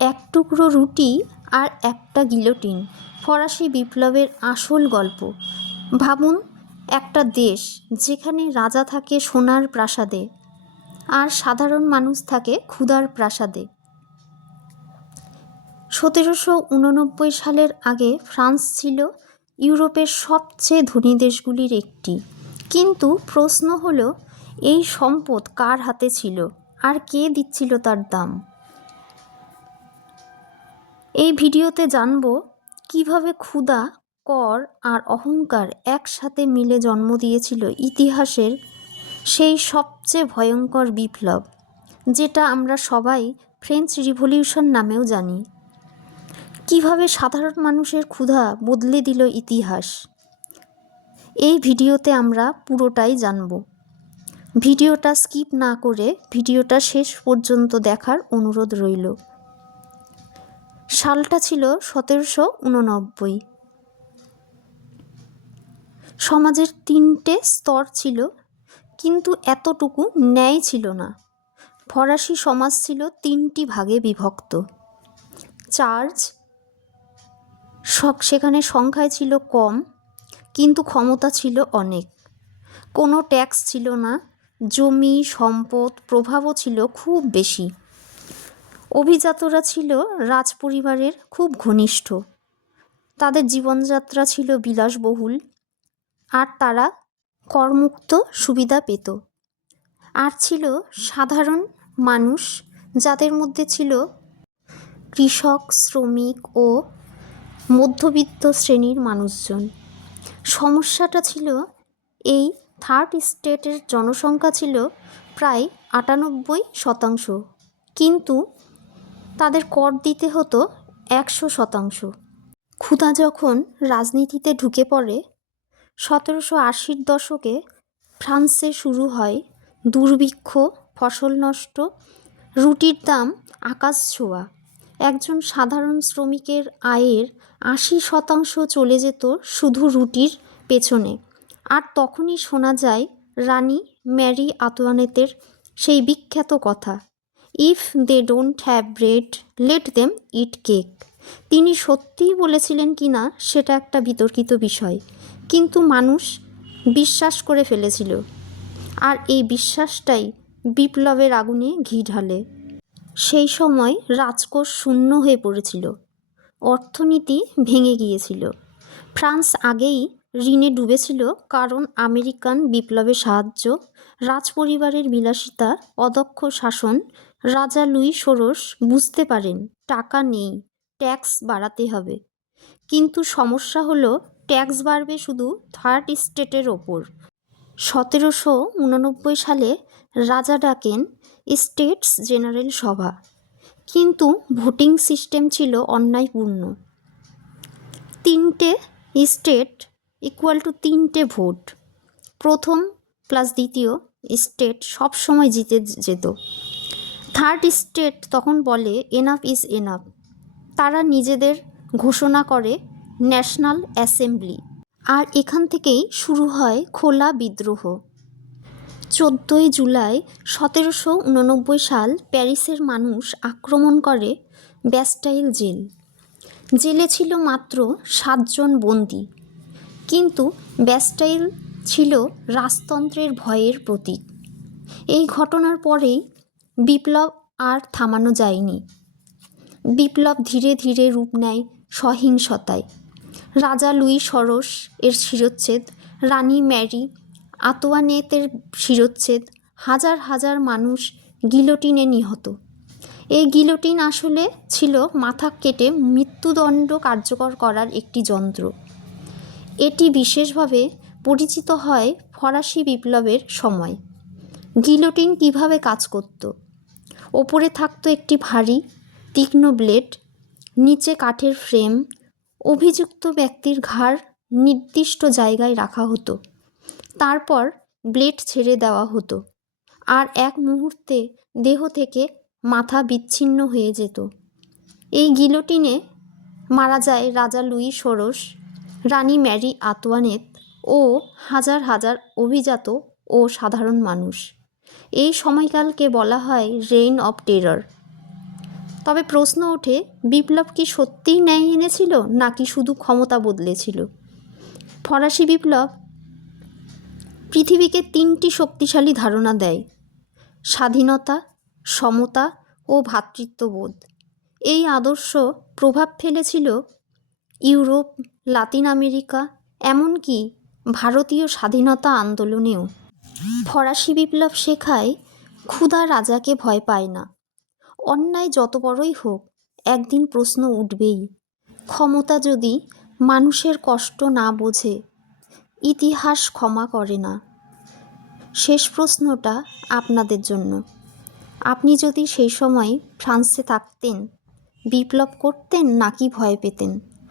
এক টুকরো রুটি আর একটা গিলোটিন। ফরাসি বিপ্লবের আসল গল্প। ভাবুন, একটা দেশ যেখানে রাজা থাকে সোনার প্রাসাদে আর সাধারণ মানুষ থাকে ক্ষুধার প্রাসাদে। সতেরোশো উননব্বই সালের আগে ফ্রান্স ছিল ইউরোপের সবচেয়ে ধনী দেশগুলির একটি। কিন্তু প্রশ্ন হলো, এই সম্পদ কার হাতে ছিল? আর কে দিচ্ছিল তার দাম? এই ভিডিওতে জানব কীভাবে ক্ষুধা, কর আর অহংকার একসাথে মিলে জন্ম দিয়েছিল ইতিহাসের সেই সবচেয়ে ভয়ঙ্কর বিপ্লব, যেটা আমরা সবাই ফ্রেঞ্চ রিভলিউশন নামেও জানি। কীভাবে সাধারণ মানুষের ক্ষুধা বদলে দিল ইতিহাস, এই ভিডিওতে আমরা পুরোটাই জানব। ভিডিওটা স্কিপ না করে ভিডিওটা শেষ পর্যন্ত দেখার অনুরোধ রইল। সালটা ছিল সতেরোশো উননব্বই। সমাজের তিনটে স্তর ছিল, কিন্তু এতটুকু ন্যায় ছিল না। ফরাসি সমাজ ছিল তিনটি ভাগে বিভক্ত। চার্চ সব সেখানে সংখ্যায় ছিল কম, কিন্তু ক্ষমতা ছিল অনেক। কোনো ট্যাক্স ছিল না, জমি, সম্পদ, প্রভাবও ছিল খুব বেশি। অভিজাতরা ছিল রাজপরিবারের খুব ঘনিষ্ঠ। তাদের জীবনযাত্রা ছিল বিলাসবহুল আর তারা করমুক্ত সুবিধা পেত। আর ছিল সাধারণ মানুষ যাদের মধ্যে ছিল কৃষক, শ্রমিক ও মধ্যবিত্ত শ্রেণির মানুষজন। সমস্যাটা ছিল এই থার্ড স্টেটের জনসংখ্যা ছিল প্রায় আটানব্বই শতাংশ। কিন্তু তাদের কর দিতে হতো একশো শতাংশ। ক্ষুধা যখন রাজনীতিতে ঢুকে পড়ে, সতেরোশো আশির দশকে ফ্রান্সে শুরু হয় দুর্ভিক্ষ, ফসল নষ্ট, রুটির দাম আকাশ ছোঁয়া। একজন সাধারণ শ্রমিকের আয়ের আশি শতাংশ চলে যেত শুধু রুটির পেছনে। আর তখনই শোনা যায় রানী ম্যারি আতোয়ানেতের সেই বিখ্যাত কথা। If they don't have bread, let them eat cake. তিনি সত্যিই বলেছিলেন কি না, সেটা একটা বিতর্কিত বিষয়। কিন্তু মানুষ বিশ্বাস করে ফেলেছিল। আর এই বিশ্বাসটাই বিপ্লবের আগুনে ঘি ঢালে। সেই সময় রাজকোষ শূন্য হয়ে পড়েছিল। অর্থনীতি ভেঙে গিয়েছিল। ফ্রান্স আগেই ঋণে ডুবেছিল কারণ আমেরিকান বিপ্লবের সাহায্য, রাজপরিবারের বিলাসিতা, অদক্ষ শাসন, রাজা লুই ষোড়শ বুঝতে পারেন টাকা নেই, ট্যাক্স বাড়াতে হবে। কিন্তু সমস্যা হলো ট্যাক্স বাড়বে শুধু থার্ড স্টেটের ওপর। সতেরোশো উননব্বই সালে রাজা ডাকেন স্টেটস জেনারেল সভা। কিন্তু ভোটিং সিস্টেম ছিল অন্যায়পূর্ণ। তিনটে স্টেট ইকুয়াল টু তিনটে ভোট প্রথম প্লাস দ্বিতীয় স্টেট সবসময় জিতে যেত। থার্ড স্টেট তখন বলে এনাফ ইজ এনাফ তারা নিজেদের ঘোষণা করে ন্যাশনাল অ্যাসেম্বলি আর এখান থেকেই শুরু হয় খোলা বিদ্রোহ। চোদ্দোই জুলাই সতেরোশো উননব্বই সাল প্যারিসের মানুষ আক্রমণ করে ব্যাস্টাইল জেল। জেলে ছিল মাত্র সাতজন বন্দি। কিন্তু ব্যাস্টাইল ছিল রাজতন্ত্রের ভয়ের প্রতীক। এই ঘটনার পরেই বিপ্লব আর থামানো যায়নি। বিপ্লব ধীরে ধীরে রূপ নেয় সহিংসতায়। রাজা লুই সরস এর শিরোচ্ছেদ, রানী ম্যারি আতোয়ানেতের শিরোচ্ছেদ, হাজার হাজার মানুষ গিলোটিনে নিহত। এই গিলোটিন আসলে ছিল মাথা কেটে মৃত্যুদণ্ড কার্যকর করার একটি যন্ত্র। এটি বিশেষভাবে পরিচিত হয় ফরাসি বিপ্লবের সময়। গিলোটিন কীভাবে কাজ করত? ওপরে থাকতো একটি ভারী, তীক্ষ্ণ ব্লেড, নিচে কাঠের ফ্রেম, অভিযুক্ত ব্যক্তির ঘাড় নির্দিষ্ট জায়গায় রাখা হতো। তারপর ব্লেড ছেড়ে দেওয়া হতো। আর এক মুহূর্তে দেহ থেকে মাথা বিচ্ছিন্ন হয়ে যেত। এই গিলোটিনে মারা যায় রাজা লুই ষোড়শ রানী ম্যারি আতোয়ানেত ও হাজার হাজার অভিজাত ও সাধারণ মানুষ। এই সময়কালকে বলা হয় রেইন অফ টেরর। তবে প্রশ্ন ওঠে, বিপ্লব কি সত্যিই ন্যায় এনেছিল নাকি শুধু ক্ষমতা বদলেছিল? ফরাসি বিপ্লব পৃথিবীকে তিনটি শক্তিশালী ধারণা দেয়, স্বাধীনতা, সমতা ও ভ্রাতৃত্ববোধ এই আদর্শ প্রভাব ফেলেছিল ইউরোপ, লাতিন আমেরিকা, এমনকি ভারতীয় স্বাধীনতা আন্দোলনেও। ফরাসি বিপ্লব শেখায়, ক্ষুধা রাজাকে ভয় পায় না। অন্যায় যত বড়ই হোক, একদিন প্রশ্ন উঠবেই। ক্ষমতা যদি মানুষের কষ্ট না বোঝে, ইতিহাস ক্ষমা করে না। শেষ প্রশ্নটা আপনাদের জন্য। আপনি যদি সেই সময় ফ্রান্সে থাকতেন, বিপ্লব করতেন নাকি ভয় পেতেন?